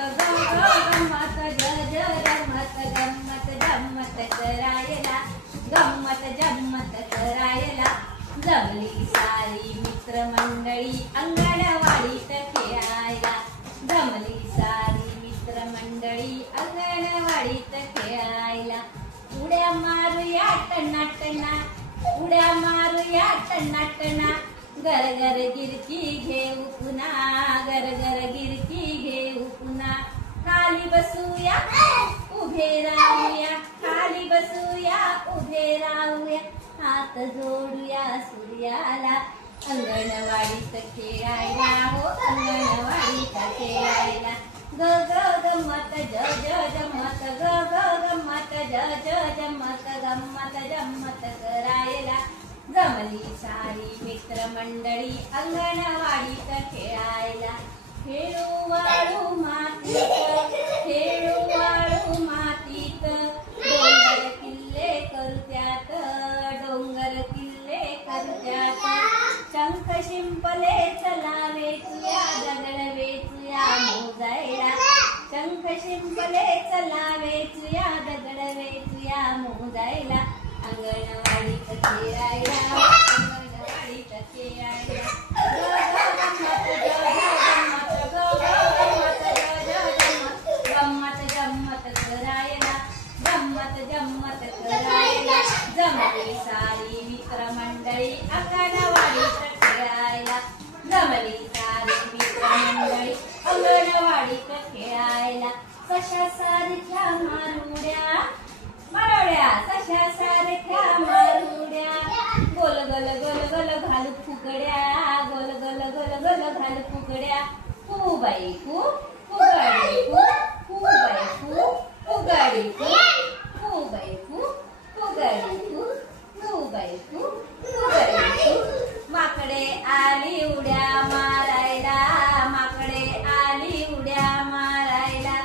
गम्मत जम्मत गम्मत जम्मत करायला गम्मत जम्मत करायला जमली सारी मित्रमंडळी अंगणवाडीत खेळायला जमली सारी मित्रमंडळी अंगणवाडीत खेळायला उड्या मारूया टनाटना उड्या मारूया टनाटना गर गर गिरकी घेऊ पुन्हा गर गर गिरकी घेऊ पुन्हा खाली बसूया उभे राहूया खाली बसूया उभे राहूया हात जोडूया सूर्याला अंगणवाडीत खेळायला हो अंगणवाडीत खेळायला ग ग गम्मत ज ज जम्मत ग ग गम्मत ज ज जम्मत गम्मत जम्मत करायला जमली सारी मित्रमंडळी अंगणवाडीत खेळायला खेळू वाळू मातीत खेळू वाळू मातीत डोंगर किल्ले करत्यात डोंगर किल्ले करत्यात शंख शिंपले चला वेचूया दगड वेचूया मोजायला शंख शिंपले चला वेचूया दगड वेचूया मोजायला अंगणवाडीत खेळायला अंगणवाडीत खेळायला गम्मत जम्मत करायला गम्मत जम्मत करायला जमली सारी मित्रमंडळी अंगणवाडीत खेळायला जमली सारी मित्रमंडळी अंगणवाडीत खेळायला कशा सारख्या मारुड्या मारुड्या कशा सारख्या मारुड्या गोल गोल गोल गोल घालू फुगड्या गोल गोल गोल गोल घालू फुगड्या फू बाई फू फुगाडी फू फू बाई फू फुगाडी फू फू बाई फू फुगाडी फू फू बाई फू फुगाडी फू माकडे आली उड्या मारायला माकडे आली उड्या मारायला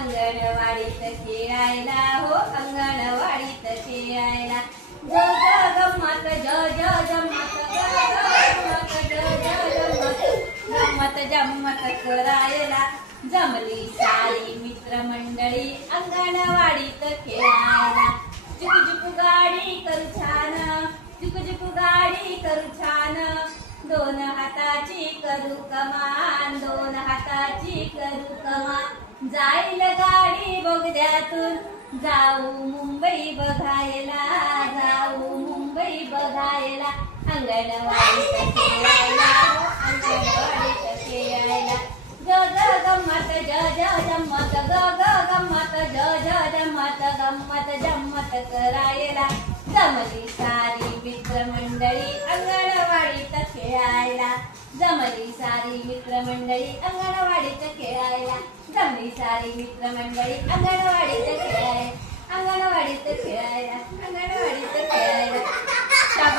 अंगणवाडीत खेळायला हो अंगणवाडीत खेळायला ग ग गम्मत ज ज जम्मत गम्मत ज ज जम्मत गम्मत जम्मत करायला जमली सारी मित्रमंडळी अंगणवाडीत खेळायला जुकू जुकू गाडी करू छान जुकू जुकू गाडी करू छान दोन हाताची करू कमान दोन हाताची करू कमान जाईल गाडी बोगद्यातून जाऊ मुंबई बघायला जाऊ मुंबई बघायला अंगणवाडीत खेळायला अंगणवाडीत खेळायला ग ग गम्मत ज ज जम्मत ग ग गम्मत ज ज जम्मत गम्मत जम्मत करायला जमली सारी मित्रमंडळी अंगणवाडीत खेळायला जमली सारी मित्रमंडळी अंगणवाडीत खेळायला जमली सारी मित्रमंडळी अंगणवाडीत खेळायला अंगणवाडीत खेळायला अंगणवाडीत खेळायला